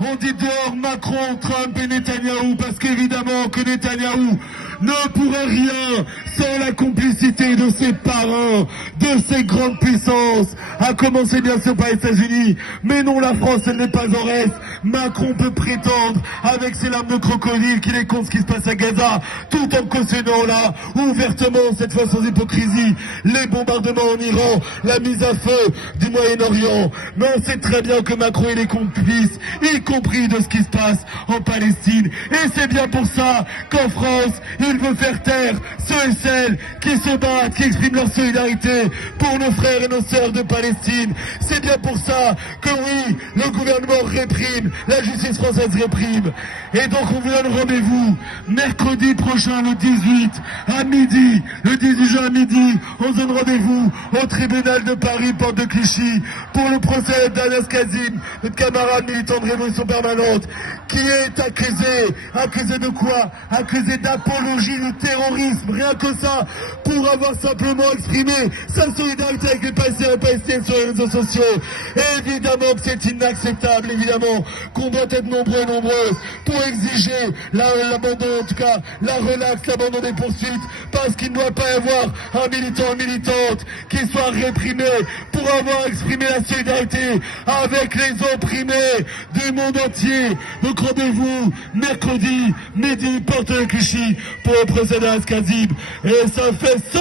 On dit dehors Macron, Trump et Netanyahou, parce qu'évidemment que Netanyahou ne pourrait rien sans la complicité de ses parrains, de ses grandes puissances, à commencer bien sûr par les États-Unis. Mais non, la France, elle n'est pas en reste. Macron peut prétendre, avec ses larmes de crocodile, qu'il est contre ce qui se passe à Gaza, tout en cautionnant là, ouvertement, cette fois sans hypocrisie, les bombardements en Iran, la mise à feu du Moyen-Orient. Mais on sait très bien que Macron, il est complice, y compris de ce qui se passe en Palestine. Et c'est bien pour ça qu'en France, il veut faire taire ceux et celles qui se battent, qui expriment leur solidarité pour nos frères et nos sœurs de Palestine. C'est bien pour ça que oui, le gouvernement réprime, la justice française réprime. Et donc on vous donne rendez-vous mercredi prochain, le 18 à midi, le 18 juin à midi, on se donne rendez-vous au tribunal de Paris, porte de Clichy, pour le procès d'Anas Kazim, notre camarade militant de Révolution Permanente, qui est accusé de quoi? Accusé d'apologie du terrorisme, rien que ça, pour avoir simplement exprimé sa solidarité avec les Palestiniens et Palestiniennes sur les réseaux sociaux. Et évidemment que c'est inacceptable, évidemment qu'on doit être nombreux et nombreuses pour exiger l'abandon, en tout cas la relaxe, l'abandon des poursuites, parce qu'il ne doit pas y avoir un militant, une militante qui soit réprimé pour avoir exprimé la solidarité avec les opprimés du monde entier. Donc rendez-vous mercredi, midi, porte de Clichy, pour le procès d'Anas Kazim. Et ça fait ça.